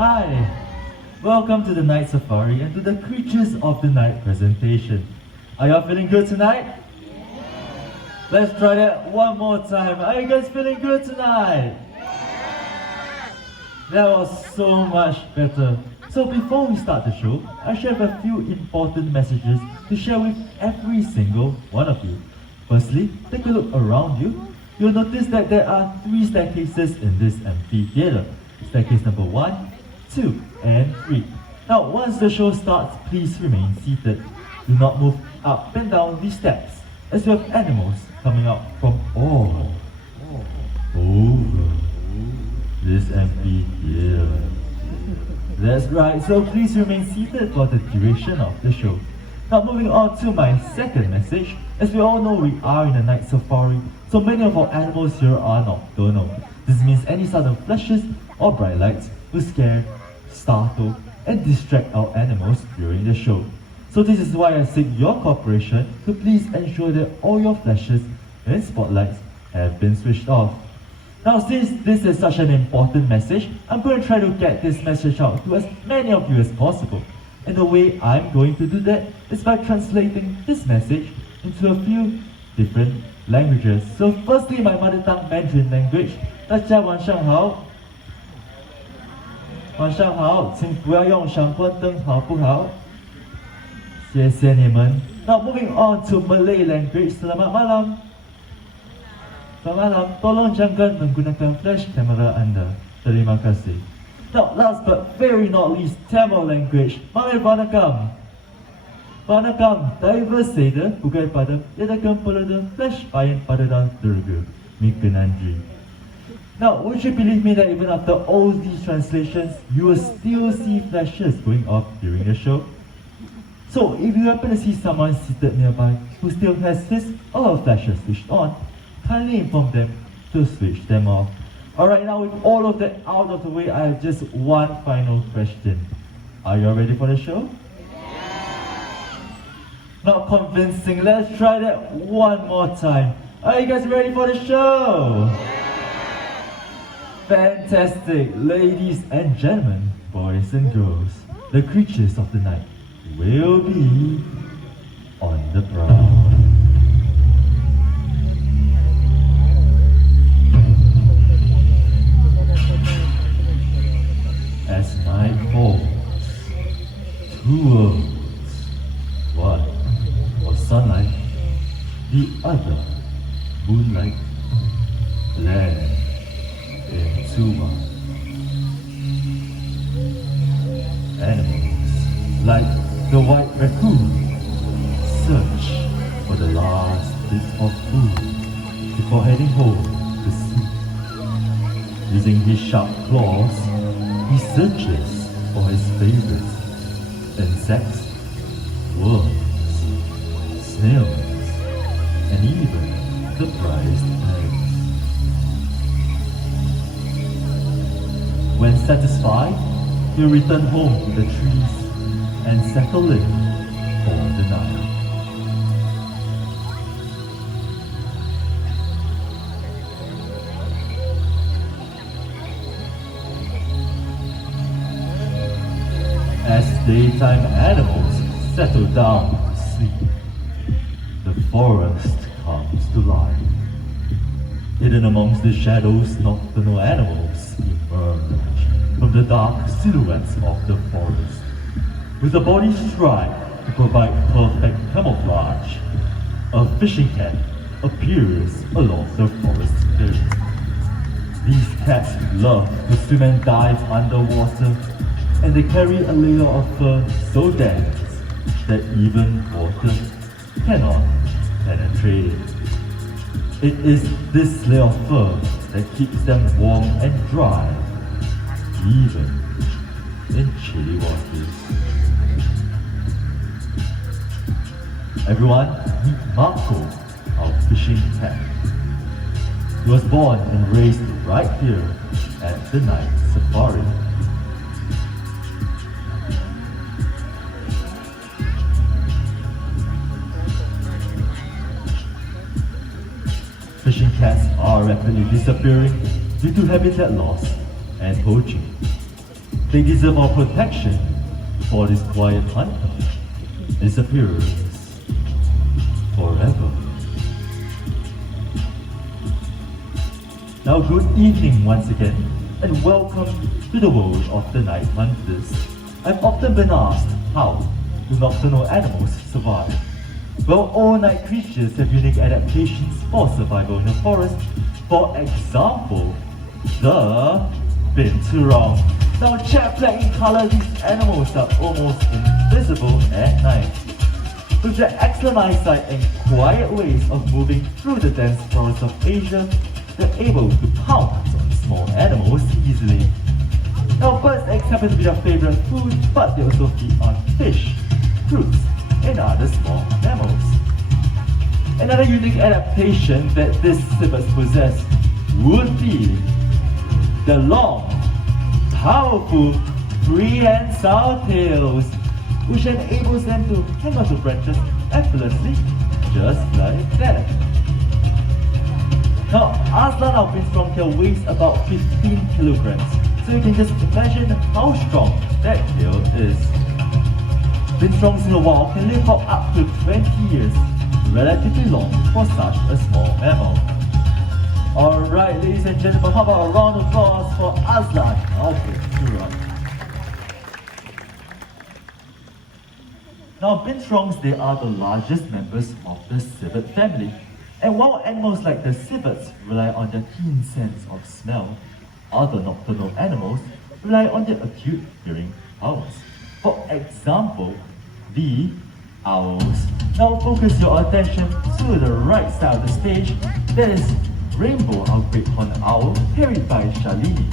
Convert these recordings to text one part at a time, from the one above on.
Hi! Welcome to the Night Safari and to the Creatures of the Night presentation. Are y'all feeling good tonight? Let's try that one more time. Are you guys feeling good tonight? That was so much better. So before we start the show, I share a few important messages to share with every single one of you. Firstly, take a look around you. You'll notice that there are 3 staircases in this amphitheater. Staircase number 1, 2, and 3. Now, once the show starts, please remain seated. Do not move up and down these steps, as we have animals coming out from all over this amphitheater. That's right, so please remain seated for the duration of the show. Now moving on to my second message, as we all know we are in a night safari, so many of our animals here are nocturnal. This means any sudden flashes or bright lights will scare, startle, and distract our animals during the show. So this is why I seek your cooperation to please ensure that all your flashes and spotlights have been switched off. Now since this is such an important message, I'm going to try to get this message out to as many of you as possible. And the way I'm going to do that is by translating this message into a few different languages. So firstly, my mother tongue Mandarin language. 大家晚上好。晚上好，请不要用闪光灯好不好？谢谢你们。Now moving on to Malay language. Selamat malam. Selamat malam. Tolong jangan menggunakan flash kamera anda. Terima kasih. Now, last but very not least, Tamil language. Mari vanakkam. Vanakkam, தயவு செய்து புகைப்படம் எடுக்கும் பொழுது flash பயன்படுத்தாமல் இருங்க. மிக்க நன்றி. Now, would you believe me that even after all these translations, you will still see flashes going off during the show? So, if you happen to see someone seated nearby who still has his or her flashes switched on, kindly inform them to switch them off. Alright, now with all of that out of the way, I have just one final question. Are you all ready for the show? Not convincing, let's try that one more time. Are you guys ready for the show? Fantastic, ladies and gentlemen, boys and girls, the creatures of the night will be on the prowl. As night falls, 2 worlds, one of sunlight, the other moonlight, blend into one. Animals like the white raccoon search for the last bit of food before heading home to sleep. Using his sharp claws, he searches for his favorites: insects, worms, snails, and even the prized eggs. When satisfied, he'll return home to the trees and settle in for the night. As daytime animals settle down to sleep, the forest comes to life. Hidden amongst the shadows, nocturnal animals emerge from the dark silhouettes of the forest, with the body striped to provide perfect camouflage. A fishing cat appears along the forest edge. These cats love to swim and dive underwater, and they carry a layer of fur so dense that even water cannot penetrate it. It is this layer of fur that keeps them warm and dry, even in chilly waters. Everyone, meet Marco, our fishing cat. He was born and raised right here at the Night Safari. Fishing cats are rapidly disappearing due to habitat loss and poaching. They deserve our protection for this quiet hunter disappears forever. Now good evening once again, and welcome to the world of the night hunters. I've often been asked how do nocturnal animals survive? Well, all night creatures have unique adaptations for survival in the forest. For example, the binturong. Now jet black in color, these animals are almost invisible at night. With their excellent eyesight and quiet ways of moving through the dense forests of Asia, they're able to pounce on small animals easily. Now birds' eggs happen to be their favorite food, but they also feed on fish, fruits, and other small mammals. Another unique adaptation that these civets possess would be the long, powerful prehensile tails, which enables them to hang onto branches effortlessly, just like that. Now, Aslan our binturong tail weighs about 15 kilograms, so you can just imagine how strong that tail is. Binturongs in the wild can live for up to 20 years, relatively long for such a small mammal. Alright, ladies and gentlemen, how about a round of applause for Aslan, our binturong. Now, binturongs, they are the largest members of the civet family. And while animals like the civets rely on their keen sense of smell, other nocturnal animals rely on their acute hearing powers. For example, the owls. Now focus your attention to the right side of the stage. That is rainbow great horned owl carried by Shalini.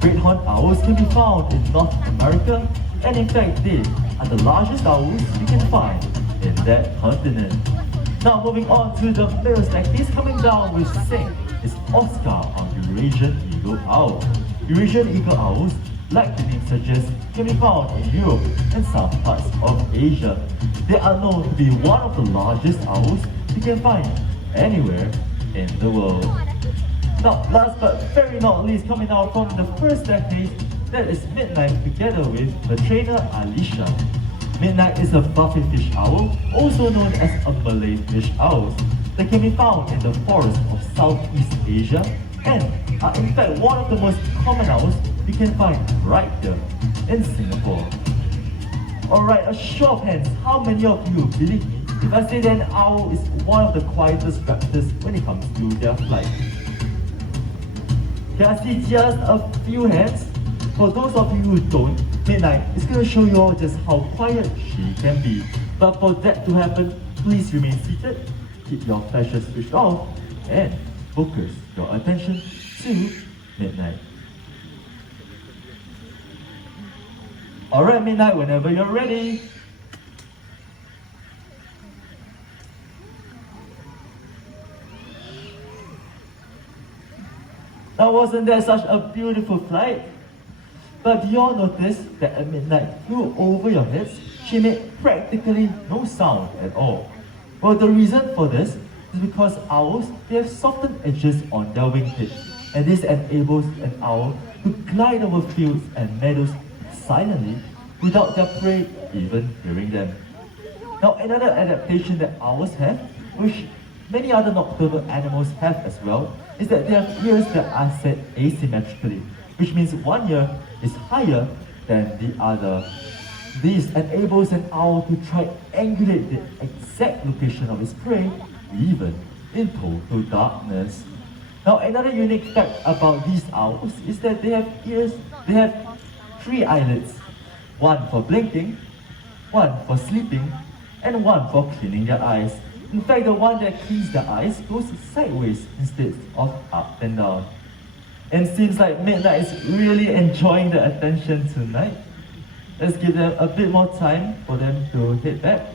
Great horned owls can be found in North America, and in fact they are the largest owls you can find in that continent. Now moving on to the male staircase, coming down with Sing is Oscar our Eurasian eagle owl. Eurasian eagle owls, like the name suggests, can be found in Europe and some parts of Asia. They are known to be one of the largest owls you can find anywhere in the world. Now last but very not least, coming out from the first staircase, that is Midnight together with her trainer Alicia. Midnight is a buffetfish owl, also known as a Malay fish owl, that can be found in the forests of Southeast Asia and are in fact one of the most common owls you can find right here in Singapore. Alright, a show of hands, how many of you believe me if I say that an owl is one of the quietest raptors when it comes to their flight? Can I see just a few hands? For those of you who don't, Midnight is going to show you all just how quiet she can be. But for that to happen, please remain seated, keep your flashes switched off, and focus your attention to Midnight. Alright Midnight, whenever you're ready. Now wasn't that such a beautiful flight? But do you all notice that at Midnight flew over your heads, she made practically no sound at all? Well, the reason for this is because owls, they have softened edges on their wing tips, and this enables an owl to glide over fields and meadows silently without their prey even hearing them. Now another adaptation that owls have, which many other nocturnal animals have as well, is that they have ears that are set asymmetrically, which means one ear is higher than the other. This enables an owl to triangulate the exact location of its prey, even in total darkness. Now another unique fact about these owls is that they have 3 eyelids, one for blinking, one for sleeping, and one for cleaning their eyes. In fact, the one that cleans the eyes goes sideways instead of up and down. And seems like Midnight is really enjoying the attention tonight. Let's give them a bit more time for them to head back.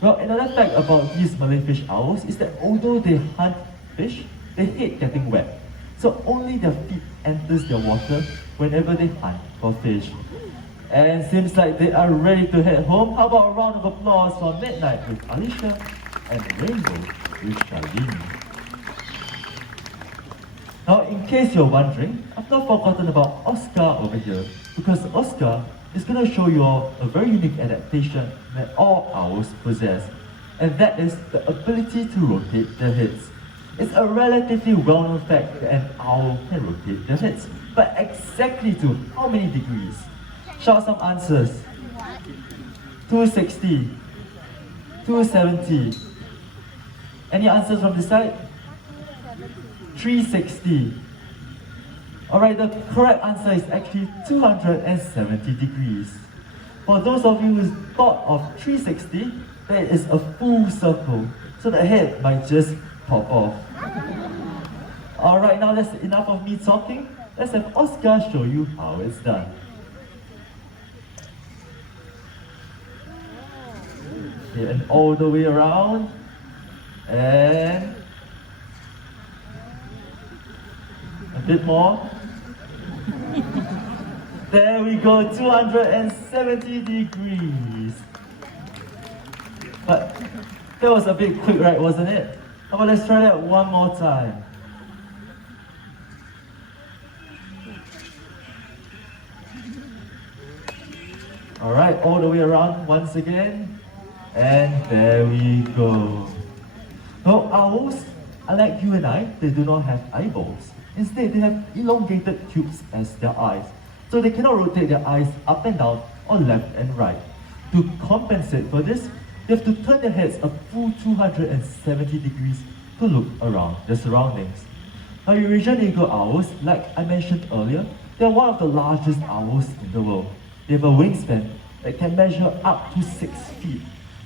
Well, another fact about these Malay fish owls is that although they hunt fish, they hate getting wet. So only their feet enters the water whenever they hunt for fish. And seems like they are ready to head home. How about a round of applause for Midnight with Alicia and Rainbow with Shalini. Now, in case you're wondering, I've not forgotten about Oscar over here, because Oscar is going to show you all a very unique adaptation that all owls possess, and that is the ability to rotate their heads. It's a relatively well-known fact that an owl can rotate their heads, but exactly to how many degrees? Shout some answers. 260, 270. Any answers from this side? 360. Alright, the correct answer is actually 270 degrees. For those of you who thought of 360, that is a full circle, so the head might just pop off. Alright, now that's enough of me talking. Let's have Oscar show you how it's done. Okay, and all the way around. And a bit more. There we go, 270 degrees. But that was a bit quick, right, wasn't it? How about let's try that one more time. Alright, all the way around once again. And there we go. Now, owls, unlike you and I, they do not have eyeballs. Instead, they have elongated tubes as their eyes. So they cannot rotate their eyes up and down or left and right. To compensate for this, they have to turn their heads a full 270 degrees to look around the surroundings. Now, Eurasian eagle owls, like I mentioned earlier, they are one of the largest owls in the world. They have a wingspan that can measure up to 6 feet.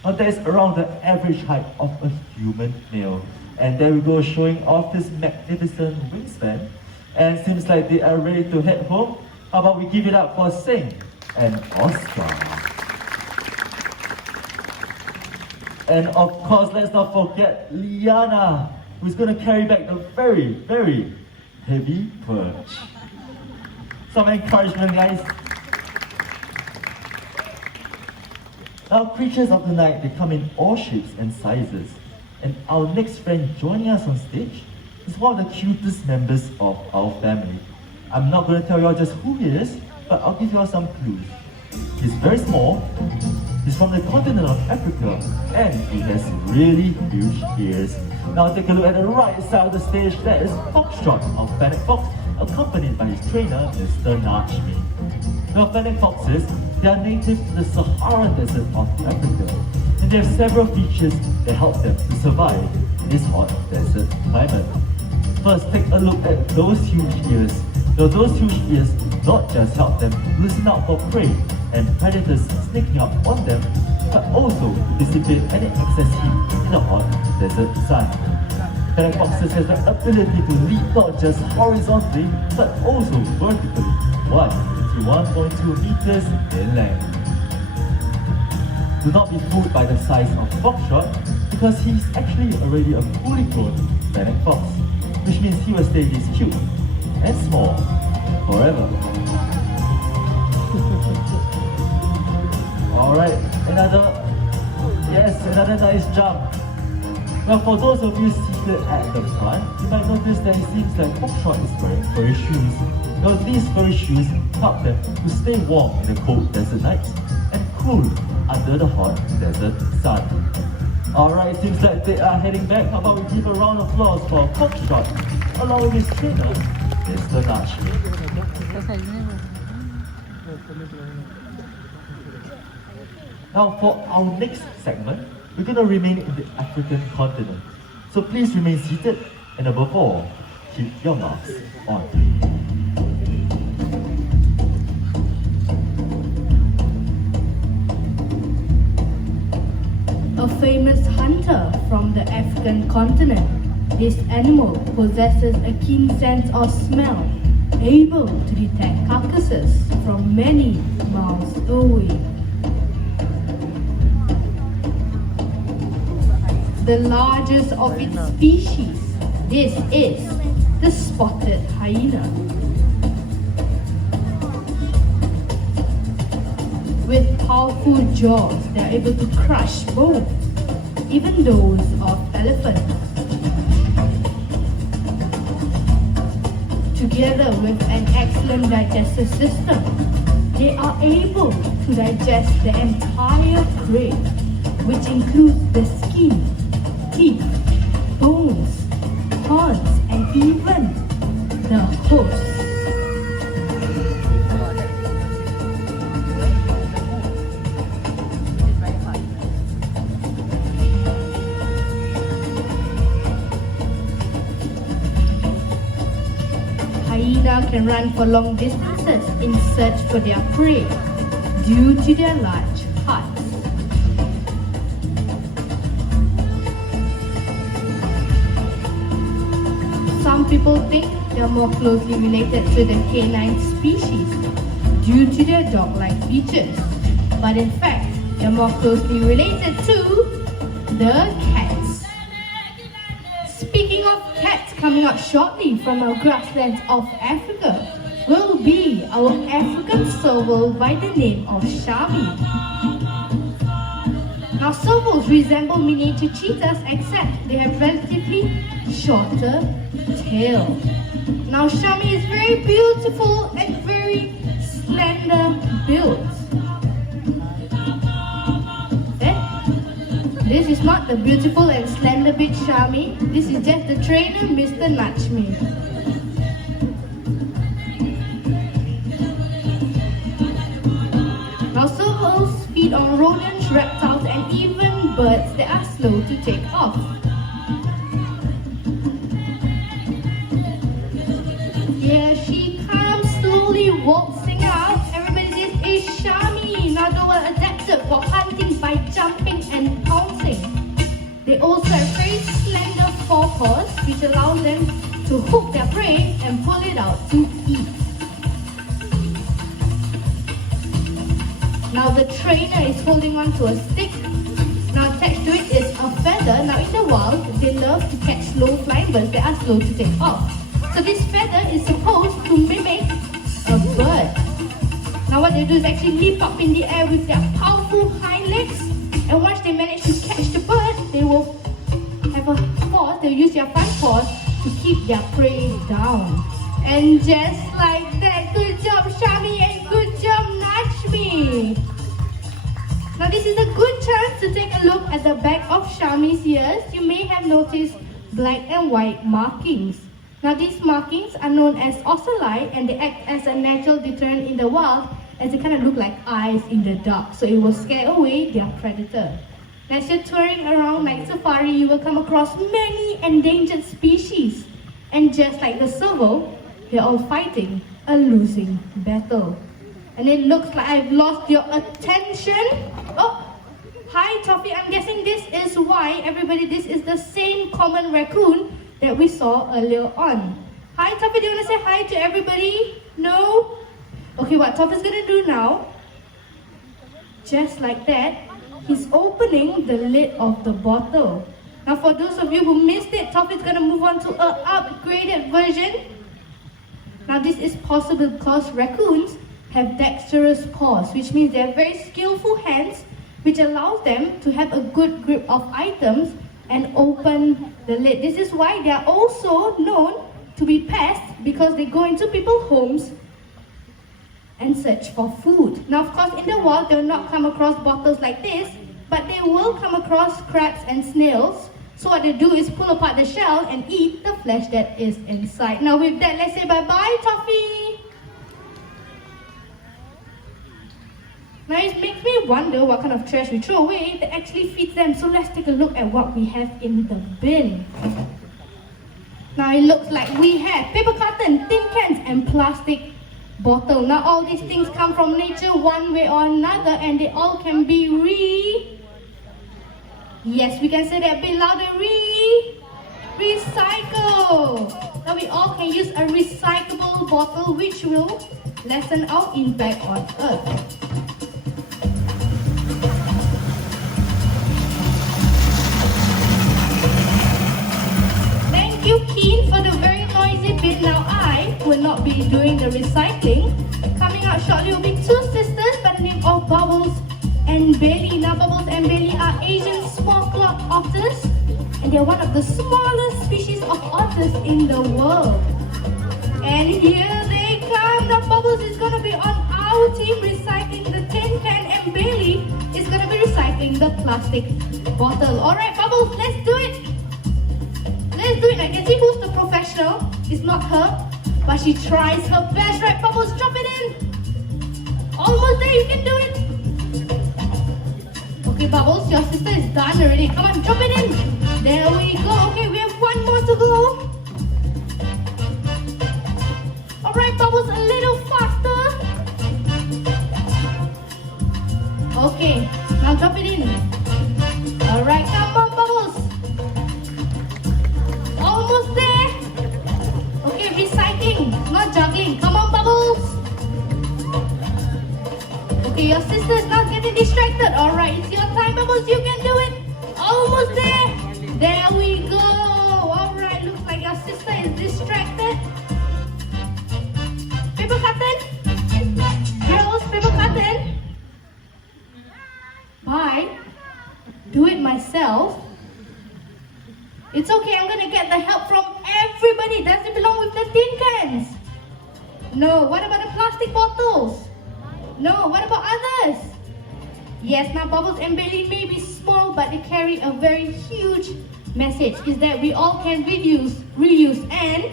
Now, that is around the average height of a human male. And there we go, showing off this magnificent wingspan. And seems like they are ready to head home. How about we give it up for Sing and Oscar? And of course, let's not forget Liana, who's going to carry back the very, very heavy perch. Some encouragement, guys. Now, creatures of the night, they come in all shapes and sizes. And our next friend joining us on stage is one of the cutest members of our family. I'm not going to tell you all just who he is, but I'll give you all some clues. He's very small, he's from the continent of Africa, and he has really huge ears. Now take a look at the right side of the stage. That is Foxtrot of Fennec Fox, accompanied by his trainer, Mr. Najmi. Now, Fennec Foxes, they are native to the Sahara Desert of Africa, and they have several features that help them to survive in this hot desert climate. First, take a look at those huge ears. Now, those huge ears not just help them listen out for prey and predators sneaking up on them, but also dissipate any excess heat in the hot desert sun. Fennec Foxes has the ability to leap not just horizontally, but also vertically, 1 to 1.2 meters in length. Do not be fooled by the size of Foxtrot, because he's actually already a fully grown Fennec Fox, which means he will stay this cute and small forever. Alright, another nice jump. Now, for those of you seated at the front, you might notice that it seems like Foxtrot is wearing furry shoes. Now, these furry shoes help them to stay warm in the cold desert nights and cool under the hot desert sun. Alright, seems like they are heading back. How about we give a round of applause for Foxtrot, along with his trainer, Mr. Najmi. Now, for our next segment, we're going to remain in the African continent. So please remain seated, and above all, keep your masks on. A famous hunter from the African continent, this animal possesses a keen sense of smell, able to detect carcasses from many miles away. The largest of its species, this is the spotted hyena. With powerful jaws, they are able to crush bones, even those of elephants. Together with an excellent digestive system, they are able to digest the entire prey, which includes the skin, teeth, bones, horns, and even the host. Hyena can run for long distances in search for their prey due to their large hearts. Some people think they are more closely related to the canine species due to their dog-like features, but in fact, they are more closely related to the cats. Speaking of cats, coming up shortly from our grasslands of Africa will be our African serval by the name of Shami. Now servals resemble miniature cheetahs except they have relatively shorter tail. Now Shami is very beautiful and very slender built. This is not the beautiful and slender bit Shami. This is just the trainer, Mr. Nachmi. Now servals feed on rodents, reptiles, and even birds that are slow to take off. Here she comes, slowly waltzing out. Everybody, this is Shami. Now they were adapted for hunting by jumping and pouncing. They also have very slender forepaws, which allow them to hook their prey and pull it out to eat. Now the trainer is holding on to a stick. Now attached to it is a feather. Now in the wild, they love to catch slow flying birds that are slow to take off. So this feather is supposed to mimic a bird. Now what they do is actually leap up in the air with their powerful hind legs, and once they manage to catch the bird, they will have a paw, they'll use their front paws to keep their prey down. And just like that, good job Shami and good job Nachmi. Now this is a good chance to take a look at the back of Shami's ears. You may have noticed black and white markings. Now these markings are known as ocelli, and they act as a natural deterrent in the wild, as they kind of look like eyes in the dark, so it will scare away their predator. As you're touring around like safari, you will come across many endangered species, and just like the serval, they're all fighting a losing battle. And it looks like I've lost your attention. Oh, hi Toffee, I'm guessing this is why everybody, this is the same common raccoon that we saw earlier on. Hi Toffee, do you want to say hi to everybody? No? Okay, what Toffee's gonna do now, just like that, he's opening the lid of the bottle. Now for those of you who missed it, Toffee's gonna move on to an upgraded version. Now this is possible because raccoons have dexterous paws, which means they have very skillful hands, which allows them to have a good grip of items and open the lid. This is why they are also known to be pests, because they go into people's homes and search for food. Now of course in the wild they will not come across bottles like this, but they will come across crabs and snails. So what they do is pull apart the shell and eat the flesh that is inside. Now with that, let's say bye-bye, Toffee! Now it makes me wonder what kind of trash we throw away that actually feeds them. So let's take a look at what we have in the bin. Now it looks like we have paper carton, tin cans, and plastic bottle. Now all these things come from nature one way or another, and they all can be yes, we can say that a bit louder, recycle. Now we all can use a recyclable bottle, which will lessen our impact on Earth. Thank you, Keen, for the very noisy bit. Now I will not be doing the recycling. Coming out shortly will be two sisters by the name of Bubbles and Bailey. Now Bubbles and Bailey are Asian small-clawed otters, and they're one of the smallest species of otters in the world. And here they come. Now Bubbles is gonna be on our team recycling the tin can, and Bailey is gonna be recycling the plastic bottle. Alright, Bubbles, let's do it. Let's do it. I can see who's the professional. It's not her, but she tries her best. Right, Bubbles, drop it in. Almost there, you can do it. Okay, Bubbles, your sister is done already. Come on, drop it in. There we go. Okay, we have one more to go. Alright, Bubbles, a little faster. Okay, now drop it in. Alright, come on, Bubbles. Almost there. Okay, recycling, not juggling. Come on, Bubbles. Okay, your sister is not getting distracted. Alright, it's your time, Bubbles. You can do it. Almost there. There we go. Alright, looks like your sister is distracted. Paper cutting. Girls, paper cutting. Bye. Do it myself. It's okay, I'm gonna get the help from everybody. Does it belong with the tin cans? No, what about the plastic bottles? No, what about others? Yes, now Bubbles and Bailey may be small, but they carry a very huge message. Is that we all can reuse and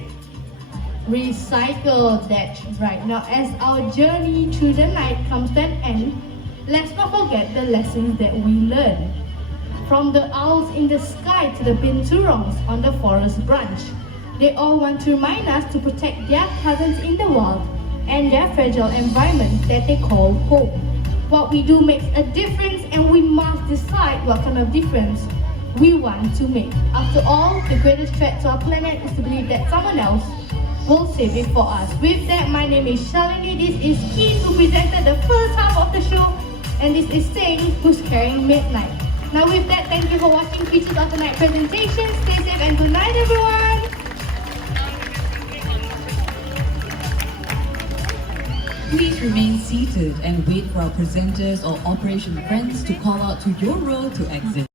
recycle. That's right. Now as our journey through the night comes to an end, let's not forget the lessons that we learned. From the owls in the sky to the binturongs on the forest branch. They all want to remind us to protect their cousins in the wild and their fragile environment that they call home. What we do makes a difference, and we must decide what kind of difference we want to make. After all, the greatest threat to our planet is to believe that someone else will save it for us. With that, my name is Shalini. This is Keith, who presented the first half of the show, and this is Sing, who's carrying Midnight. Now with that, thank you for watching Features of the Night presentation. Stay safe and good night, everyone. Please remain seated and wait for our presenters or operation friends to call out to your role to exit.